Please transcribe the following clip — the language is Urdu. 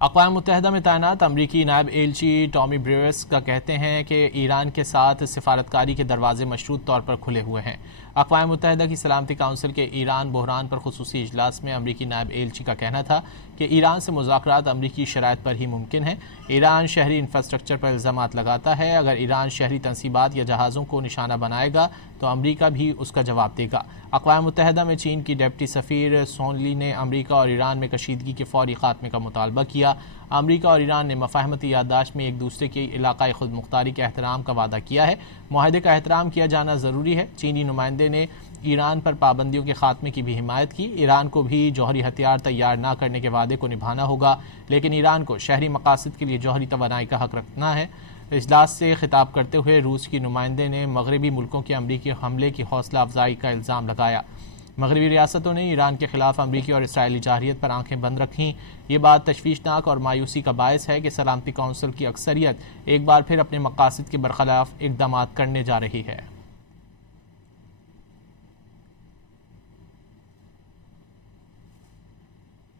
اقوام متحدہ میں تعینات امریکی نائب ایلچی ٹامی بریویس کا کہتے ہیں کہ ایران کے ساتھ سفارتکاری کے دروازے مشروط طور پر کھلے ہوئے ہیں۔ اقوام متحدہ کی سلامتی کونسل کے ایران بحران پر خصوصی اجلاس میں امریکی نائب ایلچی کا کہنا تھا کہ ایران سے مذاکرات امریکی شرائط پر ہی ممکن ہیں۔ ایران شہری انفراسٹرکچر پر الزامات لگاتا ہے، اگر ایران شہری تنصیبات یا جہازوں کو نشانہ بنائے گا تو امریکہ بھی اس کا جواب دے گا۔ اقوام متحدہ میں چین کی ڈپٹی سفیر سون لی نے امریکہ اور ایران میں کشیدگی کے فوری خاتمے کا مطالبہ کیا۔ امریکہ اور ایران نے مفاہمتی یادداشت میں ایک دوسرے کی علاقائی خود مختاری کے احترام کا وعدہ کیا ہے۔ معاہدے کا احترام کیا جانا ضروری ہے۔ چینی نمائندے نے ایران پر پابندیوں کے خاتمے کی بھی حمایت کی۔ ایران کو بھی جوہری ہتھیار تیار نہ کرنے کے وعدے کو نبھانا ہوگا، لیکن ایران کو شہری مقاصد کے لیے جوہری توانائی کا حق رکھنا ہے۔ اجلاس سے خطاب کرتے ہوئے روس کی نمائندے نے مغربی ملکوں کے امریکی حملے کی حوصلہ افزائی کا الزام لگایا۔ مغربی ریاستوں نے ایران کے خلاف امریکی اور اسرائیلی جارحیت پر آنکھیں بند رکھیں۔ یہ بات تشویشناک اور مایوسی کا باعث ہے کہ سلامتی کونسل کی اکثریت ایک بار پھر اپنے مقاصد کے برخلاف اقدامات کرنے جا رہی ہے۔